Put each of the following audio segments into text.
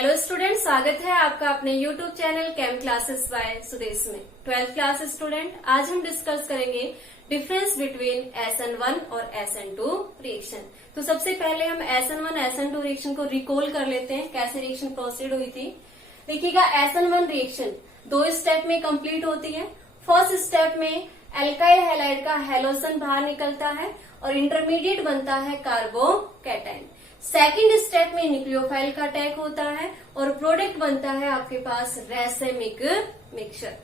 Hello student, स्वागत है आपका अपने यूट्यूब चैनल केम क्लासेस बाय सुदेश में। 12th क्लास स्टूडेंट, आज हम डिस्कस करेंगे डिफरेंस बिटवीन SN1 और SN2 रिएक्शन। तो सबसे पहले हम SN1 SN2 रिएक्शन को रिकॉल कर लेते हैं, कैसे रिएक्शन प्रोसीड हुई थी। देखिएगा, SN1 रिएक्शन 2 स्टेप में कंप्लीट होती है। फर्स्ट स्टेप में एल्काइल हैलाइड का हैलोजन बाहर निकलता है और इंटरमीडिएट बनता है कार्बोकैटायन। सेकंड स्टेप में न्यूक्लियोफाइल का अटैक होता है और प्रोडक्ट बनता है आपके पास रेसेमिक मिक्सचर।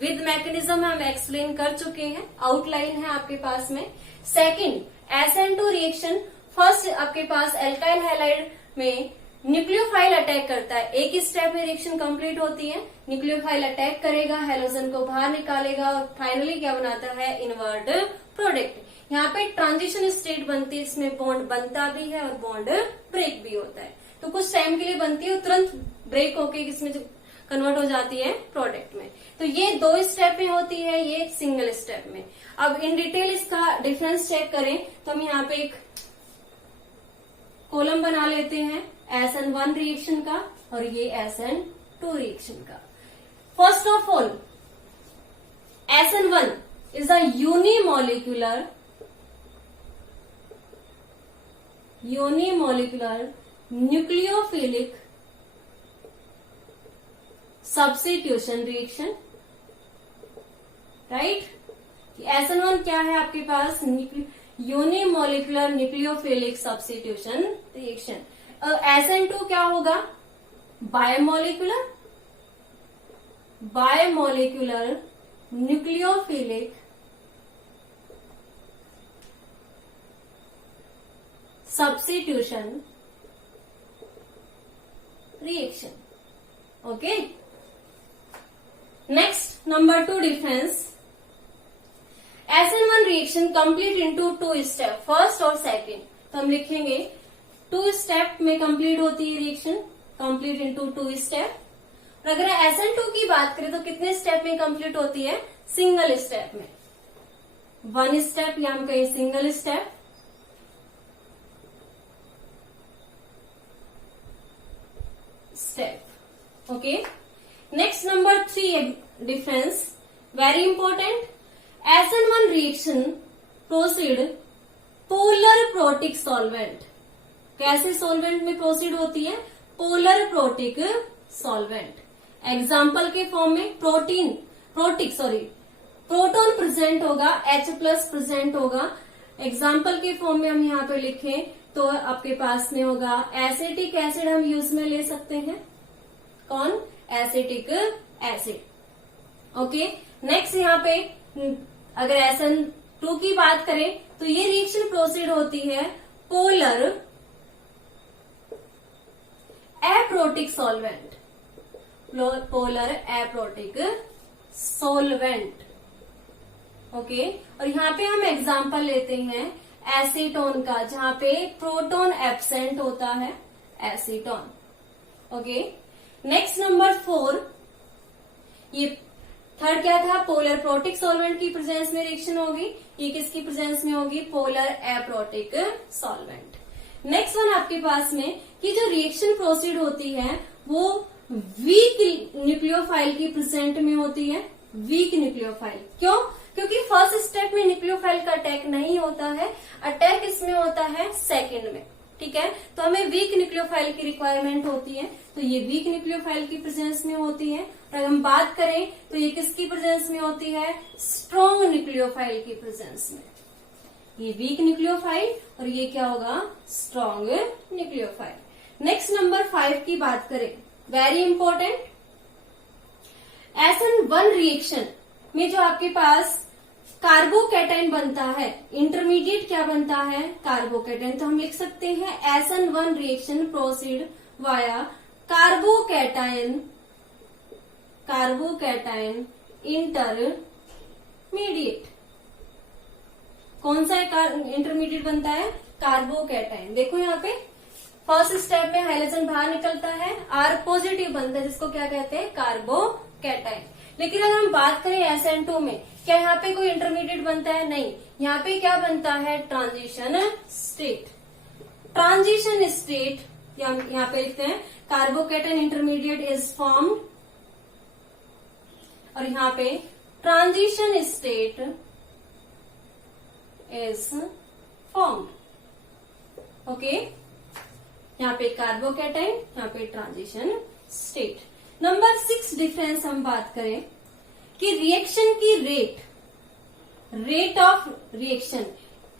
विद मैकेनिज्म हम एक्सप्लेन कर चुके हैं, आउटलाइन है आपके पास में। सेकंड SN2 रिएक्शन, फर्स्ट आपके पास एल्काइल हैलाइड में न्यूक्लियोफाइल अटैक करता है। एक स्टेप में रिएक्शन कंप्लीट होती है, न्यूक्लियोफाइल अटैक करेगा, हैलोजन को बाहर निकालेगा और फाइनली क्या बनाता है, इनवर्ट प्रोडक्ट। यहाँ पे ट्रांजिशन स्टेट बनती है, इसमें बॉन्ड बनता भी है और बॉन्ड ब्रेक भी होता है। तो कुछ टाइम के लिए बनती है और तुरंत ब्रेक होके इसमें कन्वर्ट हो जाती है प्रोडक्ट में। तो ये 2 स्टेप में होती है, ये सिंगल स्टेप में। अब इन डिटेल इसका डिफरेंस चेक करें तो हम यहाँ पे एक कॉलम बना लेते हैं SN1 रिएक्शन का और ये SN2 रिएक्शन का। First of all, SN1 is a unimolecular nucleophilic substitution reaction, right. SN1 क्या है आपके पास, unimolecular nucleophilic substitution reaction. SN2 क्या होगा, bimolecular nucleophilic substitution reaction. Okay. Next, number 2 difference. SN1 reaction complete into 2 step, first और second. तो हम लिखेंगे 2 step में complete होती है रिएक्शन, complete into 2 step. और अगर SN2 की बात करें तो कितने स्टेप में कंप्लीट होती है, सिंगल स्टेप में। 1 स्टेप या हम कहें single step, step. Okay. Next, number 3 difference, very important. SN1 reaction proceed polar protic solvent. कैसे solvent में proceed होती है, polar protic solvent। एग्जाम्पल के फॉर्म में प्रोटॉन प्रेजेंट होगा, H+ प्रेजेंट होगा। एग्जाम्पल के फॉर्म में हम यहाँ पे लिखें तो आपके पास में होगा एसिटिक एसिड, हम यूज में ले सकते हैं, कौन, एसिटिक एसिड। ओके। नेक्स्ट यहाँ पे अगर SN2 की बात करें तो ये रिएक्शन प्रोसीड होती है polar aprotic solvent, polar aprotic solvent. Okay. और यहाँ पे हम एग्जाम्पल लेते हैं एसीटोन का, जहां पे प्रोटॉन एब्सेंट होता है, एसीटोन। ओके। नेक्स्ट नंबर 4, ये थर्ड क्या था, पोलर प्रोटिक सॉल्वेंट की प्रेजेंस में रिएक्शन होगी। ये किसकी प्रेजेंस में होगी, polar aprotic solvent. Next one आपके पास में कि जो रिएक्शन प्रोसीड होती है वो वीक न्यूक्लियोफाइल की प्रेजेंट में होती है। वीक न्यूक्लियोफाइल क्यों, क्योंकि फर्स्ट स्टेप में न्यूक्लियोफाइल का अटैक नहीं होता है, अटैक इसमें होता है सेकंड में। ठीक है, तो हमें वीक न्यूक्लियोफाइल की रिक्वायरमेंट होती है, तो ये वीक न्यूक्लियोफाइल की प्रेजेंस में होती है। और अगर हम बात करें तो ये किसकी प्रेजेंस में होती है, स्ट्रॉन्ग न्यूक्लियोफाइल की प्रेजेंस में। ये वीक न्यूक्लियोफाइल और ये क्या होगा, स्ट्रॉन्ग न्यूक्लियोफाइल। नेक्स्ट नंबर 5 की बात करें, वेरी इंपॉर्टेंट। SN1 रिएक्शन में जो आपके पास कार्बोकैटायन बनता है, इंटरमीडिएट क्या बनता है, कार्बोकैटायन। तो हम लिख सकते हैं SN1 reaction proceed via carbocation intermediate. कौन सा इंटरमीडिएट बनता है, कार्बोकैटायन। देखो यहाँ पे फर्स्ट स्टेप में हाइड्रोजन बाहर निकलता है, R पॉजिटिव बनता है, जिसको क्या कहते हैं, कार्बोकैटायन। लेकिन अगर हम बात करें SN2 में, क्या यहाँ पे कोई इंटरमीडिएट बनता है, नहीं। यहाँ पे क्या बनता है, ट्रांजिशन स्टेट। ट्रांजिशन स्टेट हम यहाँ पे लिखते हैं कार्बोकेटन इंटरमीडिएट इज फॉर्म्ड, और यहाँ पे transition state is formed. Okay, यहाँ पे कार्बोकेटाइन, यहाँ पे ट्रांजिशन स्टेट। नंबर 6 डिफरेंस हम बात करें कि रिएक्शन की रेट ऑफ रिएक्शन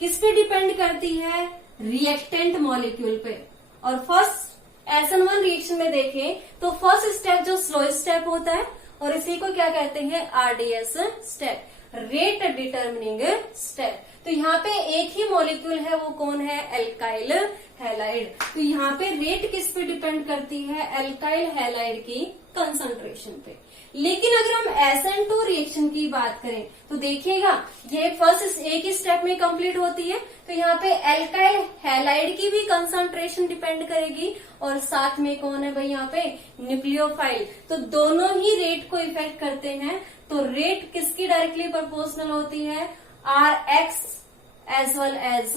किस पे डिपेंड करती है, रिएक्टेंट मॉलिक्यूल पे। और फर्स्ट SN1 रिएक्शन में देखें तो फर्स्ट स्टेप जो स्लो स्टेप होता है और इसी को क्या कहते हैं, RDS step, rate determining step. तो यहाँ पे एक ही मॉलिक्यूल है, वो कौन है, एल्काइल हैलाइड। तो यहाँ पे रेट किस पे डिपेंड करती है, एल्काइल हैलाइड की कंसंट्रेशन पे। लेकिन अगर हम SN2 रिएक्शन की बात करें तो देखिएगा ये फर्स्ट एक ही स्टेप में कंप्लीट होती है, तो यहाँ पे एल्काइल हैलाइड की भी कंसंट्रेशन डिपेंड करेगी और साथ में कौन है भाई, यहाँ पे न्यूक्लियोफाइल। तो दोनों ही रेट को इफेक्ट करते हैं। तो रेट किसकी डायरेक्टली प्रोपोर्शनल होती है, Rx as well as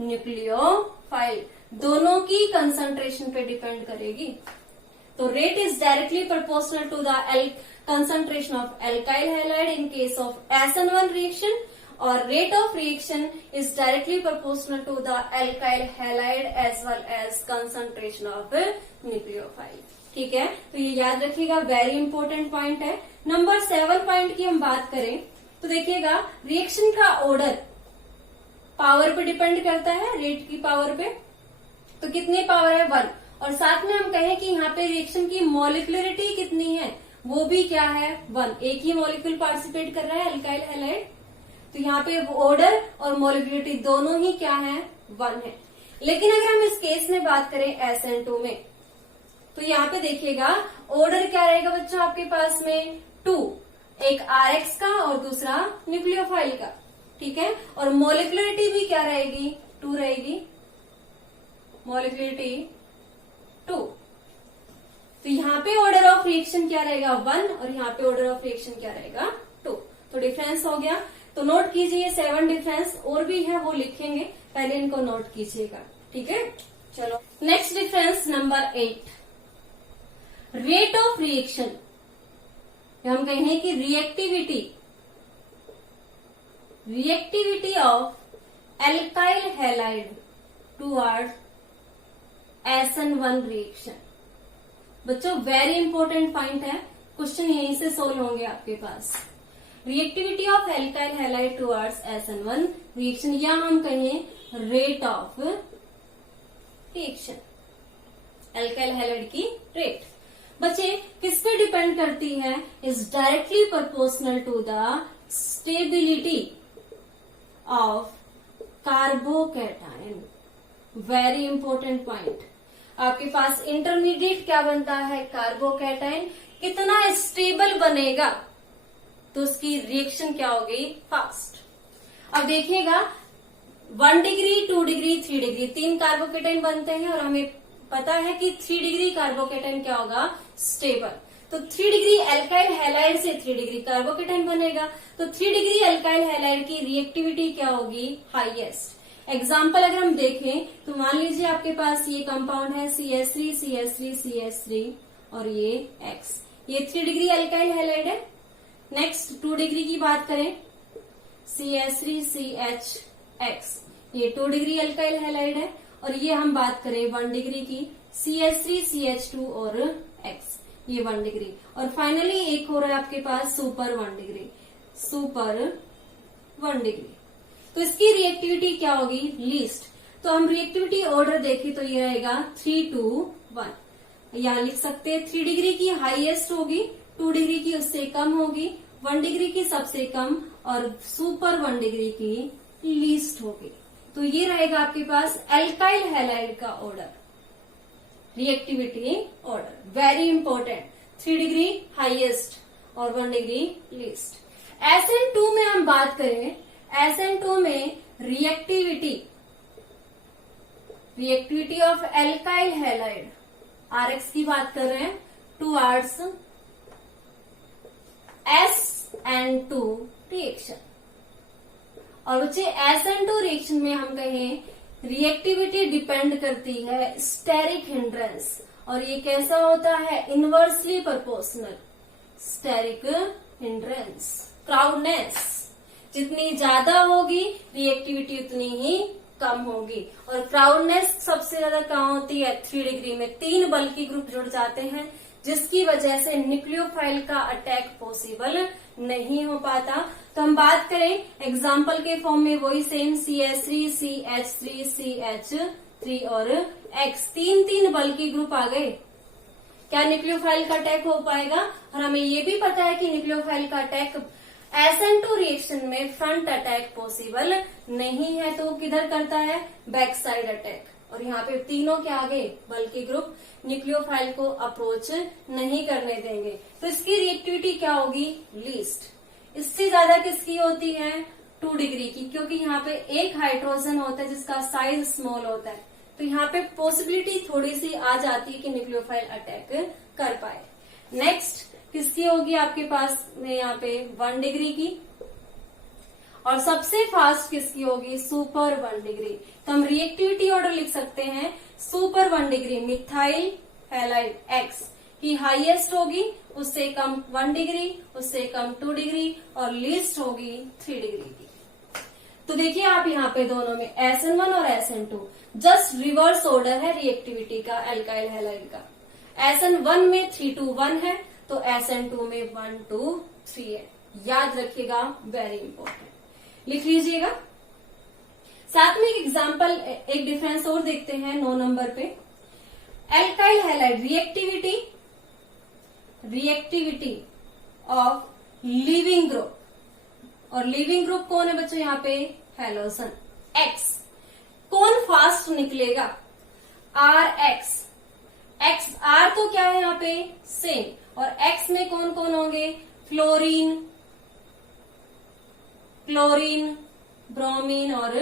nucleophile, दोनों की कंसंट्रेशन पे डिपेंड करेगी। तो rate is directly proportional to the concentration of alkyl halide in case of SN1 reaction, और rate of reaction is directly proportional to the alkyl halide as well as concentration of nucleophile। ठीक है, तो ये याद रखिएगा, very important point है। Number 7 point की हम बात करें तो देखिएगा रिएक्शन का ऑर्डर पावर पे डिपेंड करता है, रेट की पावर पे। तो कितनी पावर है, 1। और साथ में हम कहें कि यहाँ पे रिएक्शन की मॉलिक्युलरिटी कितनी है, वो भी क्या है, 1। एक ही मॉलिक्यूल पार्टिसिपेट कर रहा है, एल्काइल हैलाइड। तो यहाँ पे ऑर्डर और मॉलिक्युलरिटी दोनों ही क्या है, 1 है। लेकिन अगर हम इस केस में बात करें SN2 में, तो यहाँ पे देखिएगा ऑर्डर क्या रहेगा बच्चों आपके पास में, 2, एक RX का और दूसरा न्यूक्लियोफाइल का। ठीक है, और मॉलिक्युलरिटी भी क्या रहेगी, 2 रहेगी, मॉलिक्युलरिटी 2। तो यहाँ पे ऑर्डर ऑफ रिएक्शन क्या रहेगा, 1, और यहाँ पे ऑर्डर ऑफ रिएक्शन क्या रहेगा, 2। तो डिफरेंस हो गया। तो नोट कीजिए 7 डिफरेंस, और भी है वो लिखेंगे, पहले इनको नोट कीजिएगा। ठीक है, चलो next difference number 8, rate of reaction. हम कहेंगे कि reactivity of alkyl halide towards SN1 reaction. बच्चों वेरी इंपॉर्टेंट पॉइंट है, क्वेश्चन यहीं से सोल्व होंगे आपके पास। Reactivity of alkyl halide towards SN1 reaction, या हम कहें rate of reaction, alkyl halide की रेट। बच्चे किस पे डिपेंड करती है, is directly proportional to the stability of carbocation. Very important point, आपके पास इंटरमीडिएट क्या बनता है, कार्बोकैटायन, कितना स्टेबल बनेगा तो उसकी रिएक्शन क्या होगी, फास्ट। अब देखिएगा 1 डिग्री, 2 डिग्री, 3 डिग्री, 3 कार्बोकैटायन बनते हैं और हमें पता है कि 3 डिग्री कार्बोकैटायन क्या होगा, स्टेबल। तो 3 डिग्री एल्काइल हैलाइड से 3 डिग्री कार्बोकैटायन बनेगा, तो 3 डिग्री एल्काइल हैलाइड की रिएक्टिविटी क्या होगी, हाईएस्ट। एग्जाम्पल अगर हम देखें तो मान लीजिए आपके पास ये कंपाउंड है CH3 CH3 CH3 और ये X, ये 3 डिग्री एल्काइल हैलाइड है। नेक्स्ट 2 डिग्री की बात करें, CH3 CHX, ये 2 डिग्री एल्काइल हैलाइड है। और ये हम बात करें 1 डिग्री की, CH3 CH2 और X, ये 1 डिग्री। और फाइनली एक हो रहा है आपके पास सुपर 1 डिग्री, सुपर 1 डिग्री। तो इसकी रिएक्टिविटी क्या होगी, लीस्ट। तो हम रिएक्टिविटी ऑर्डर देखें तो ये रहेगा 3 to 1। यहाँ लिख सकते हैं 3 डिग्री की हाईएस्ट होगी, 2 डिग्री की उससे कम होगी, 1 डिग्री की सबसे कम और सुपर 1 डिग्री की लीस्ट होगी। तो ये रहेगा आपके पास एल्काइल हैलाइड का order, reactivity order. Very important, 3 degree highest और 1 डिग्री लीस्ट। SN2 में हम बात करें, SN2 में reactivity of alkyl halide RX की बात कर रहे हैं टुवर्ड्स SN2 रिएक्शन। और बच्चे SN2 रिएक्शन में हम कहें रिएक्टिविटी डिपेंड करती है स्टेरिक हिंड्रेंस, और ये कैसा होता है, इनवर्सली प्रोपोर्शनल स्टेरिक हिंड्रेंस। क्राउडनेस जितनी ज्यादा होगी रिएक्टिविटी उतनी ही कम होगी, और क्राउडनेस सबसे ज्यादा कहाँ होती है, 3 डिग्री में। 3 बल्कि ग्रुप जुड़ जाते हैं जिसकी वजह से न्यूक्लियोफाइल का अटैक पॉसिबल नहीं हो पाता। तो हम बात करें एग्जाम्पल के फॉर्म में, वही सेम CH3, CH3, CH3 और X, 3 बल्कि ग्रुप आ गए, क्या न्यूक्लियोफाइल का अटैक हो पाएगा। और हमें ये भी पता है कि न्यूक्लियोफाइल का अटैक SN2 रिएक्शन में फ्रंट अटैक पॉसिबल नहीं है, तो किधर करता है, बैक साइड अटैक। और यहाँ पे तीनों के आगे बल्कि ग्रुप न्यूक्लियोफाइल को अप्रोच नहीं करने देंगे, तो इसकी रिएक्टिविटी क्या होगी, लीस्ट। इससे ज्यादा किसकी होती है, 2 डिग्री की, क्योंकि यहाँ पे एक हाइड्रोजन होता है जिसका साइज स्मॉल होता है, तो यहाँ पे पॉसिबिलिटी थोड़ी सी आ जाती है कि न्यूक्लियोफाइल अटैक कर पाए। नेक्स्ट किसकी होगी आपके पास में यहाँ पे 1 डिग्री की, और सबसे फास्ट किसकी होगी, सुपर 1 डिग्री। तो हम रिएक्टिविटी ऑर्डर लिख सकते हैं, super 1 degree methyl halide X की हाईएस्ट होगी, उससे कम 1 डिग्री, उससे कम 2 डिग्री, और लीस्ट होगी 3 डिग्री की। तो देखिए आप यहाँ पे दोनों में SN1 और SN2 जस्ट रिवर्स ऑर्डर है रिएक्टिविटी का एल्काइल हैलाइड का। SN1 में 3 to 1 है, तो SN2 में 1 to 3 है। याद रखिएगा, वेरी इंपॉर्टेंट, लिख लीजिएगा। साथ में एक एग्जाम्पल, एक डिफरेंस और देखते हैं 9 नंबर पे। Alkyl halide reactivity of leaving group, और लीविंग ग्रुप कौन है बच्चों, यहाँ पे हैलोजन X। कौन फास्ट निकलेगा, RX। R तो क्या है यहाँ पे सेम, और X में कौन कौन होंगे, फ्लोरीन, ब्रोमीन और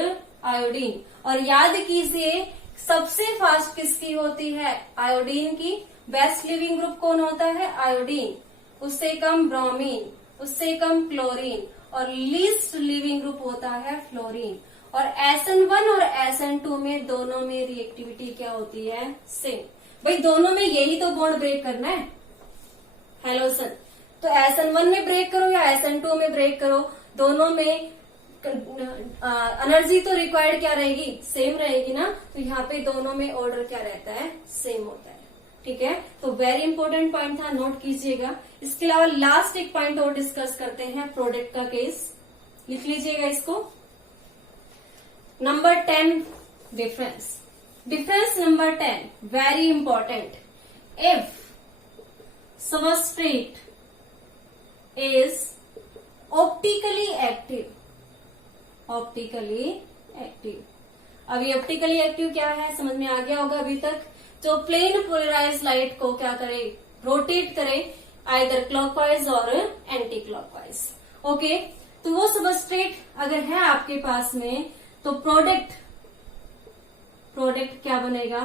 आयोडीन। और याद कीजिए सबसे फास्ट किसकी होती है, आयोडीन की। बेस्ट लिविंग ग्रुप कौन होता है, आयोडीन, उससे कम ब्रोमीन, उससे कम क्लोरीन, और लीस्ट लिविंग ग्रुप होता है फ्लोरीन। और SN1 और SN2 में दोनों में रिएक्टिविटी क्या होती है, सेम। भाई दोनों में यही तो बॉन्ड ब्रेक करना है, हैलोजन। तो SN1 में ब्रेक करो या SN2 में ब्रेक करो, दोनों में एनर्जी तो रिक्वायर्ड क्या रहेगी, सेम रहेगी ना। तो यहाँ पे दोनों में ऑर्डर क्या रहता है, सेम होता है। ठीक है, तो वेरी इंपॉर्टेंट पॉइंट था, नोट कीजिएगा। इसके अलावा लास्ट एक पॉइंट और डिस्कस करते हैं, प्रोडक्ट का केस, लिख लीजिएगा इसको। Number 10 difference number 10 very important. If substrate is optically active, अभी ऑप्टिकली एक्टिव क्या है समझ में आ गया होगा अभी तक। जो प्लेन पोलराइज लाइट को क्या करे, रोटेट करे, आइदर क्लॉकवाइज और एंटी क्लॉकवाइज। ओके, तो वो सबस्ट्रेट अगर है आपके पास में, तो प्रोडक्ट क्या बनेगा,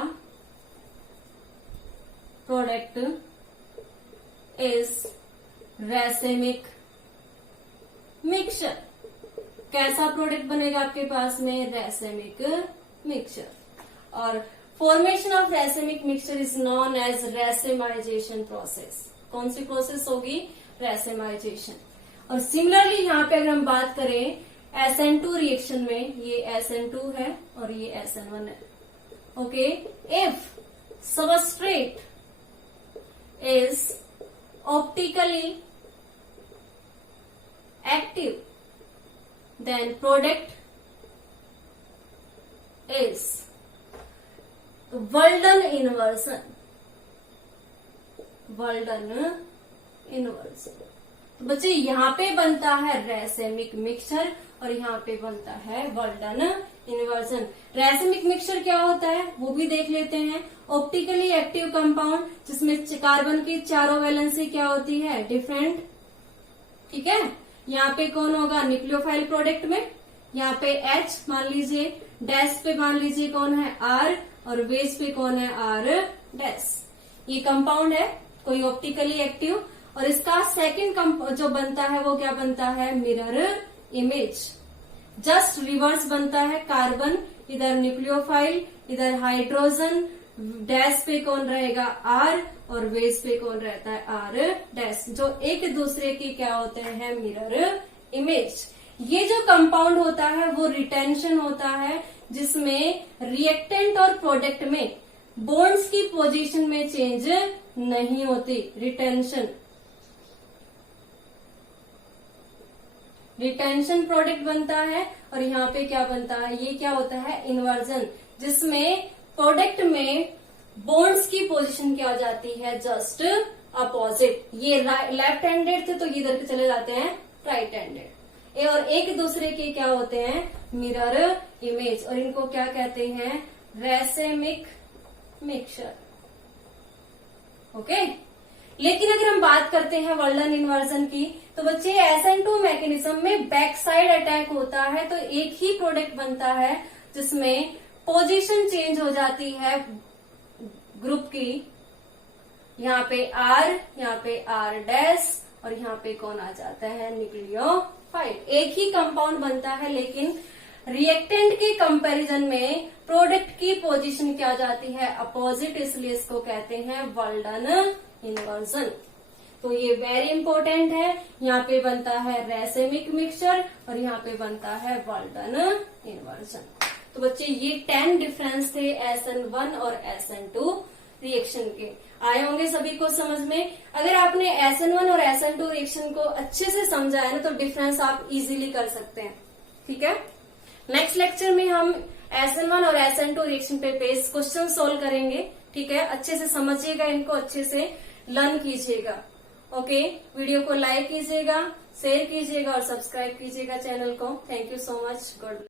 प्रोडक्ट इज रेसेमिक मिक्सचर। कैसा प्रोडक्ट बनेगा आपके पास में, रेसेमिक मिक्सचर। और formation of racemic mixture is known as racemization process. कौन सी प्रोसेस होगी, रेसेमाइजेशन। और सिमिलरली यहाँ पे अगर हम बात करें SN2 रिएक्शन में, ये SN2 है और ये SN1 है। Okay, if substrate is optically active, then product is Walden inversion। तो बच्चे यहाँ पे बनता है रेसेमिक मिक्सचर और यहाँ पे बनता है वर्ल्डन इन्वर्जन। रेसेमिक मिक्सचर क्या होता है वो भी देख लेते हैं। ऑप्टिकली एक्टिव कंपाउंड जिसमें कार्बन की चारों वैलेंसी क्या होती है, डिफरेंट। ठीक है, यहाँ पे कौन होगा, न्यूक्लियोफाइल प्रोडक्ट में यहाँ पे H मान लीजिए, डैश पे मान लीजिए कौन है R, और बेस पे कौन है R डैश। ये कंपाउंड है कोई ऑप्टिकली एक्टिव। और इसका सेकंड जो बनता है वो क्या बनता है, मिरर इमेज। जस्ट रिवर्स बनता है कार्बन इधर न्यूक्लियोफाइल, इधर हाइड्रोजन, डैश पे कौन रहेगा आर, और बेस पे कौन रहता है आर डैश, जो एक दूसरे की क्या होते हैं मिरर इमेज। ये जो कंपाउंड होता है वो रिटेंशन होता है, जिसमें रिएक्टेंट और प्रोडक्ट में बॉन्ड्स की पोजीशन में चेंज नहीं होती। रिटेंशन प्रोडक्ट बनता है, और यहाँ पे क्या बनता है, ये क्या होता है इन्वर्जन, जिसमें प्रोडक्ट में बॉन्ड्स की पोजीशन क्या हो जाती है जस्ट अपोजिट। ये लेफ्ट हैंडेड थे तो ये इधर के चले जाते हैं राइट हैंडेड, और एक दूसरे के क्या होते हैं मिरर इमेज, और इनको क्या कहते हैं रेसेमिक मिक्सचर। ओके, लेकिन अगर हम बात करते हैं वर्ल्डन इन्वर्जन की, तो बच्चे SN2 मैकेनिज्म में बैक साइड अटैक होता है, तो एक ही प्रोडक्ट बनता है जिसमें पोजीशन चेंज हो जाती है ग्रुप की। यहाँ पे R, यहाँ पे R डैश, और यहाँ पे कौन आ जाता है न्यूक्लियोफाइल। एक ही कंपाउंड बनता है, लेकिन रिएक्टेंट के कंपैरिजन में प्रोडक्ट की पोजीशन क्या जाती है अपोजिट, इसलिए इसको कहते हैं वर्ल्डन इन्वर्जन। तो ये वेरी इंपॉर्टेंट है। यहाँ पे बनता है रेसेमिक मिक्सचर, और यहाँ पे बनता है वर्ल्डन इन्वर्जन। तो बच्चे ये 10 डिफरेंस थे SN1 और SN2 रिएक्शन के। आए होंगे सभी को समझ में। अगर आपने SN1 और SN2 रिएक्शन को अच्छे से समझा है ना, तो डिफरेंस आप इजीली कर सकते हैं। ठीक है, नेक्स्ट लेक्चर में हम SN1 और SN2 रिएक्शन पे बेस्ड क्वेश्चन सोल्व करेंगे। ठीक है, अच्छे से समझिएगा, इनको अच्छे से लर्न कीजिएगा। ओके, वीडियो को लाइक कीजिएगा, शेयर कीजिएगा और सब्सक्राइब कीजिएगा चैनल को। Thank you so much. Good.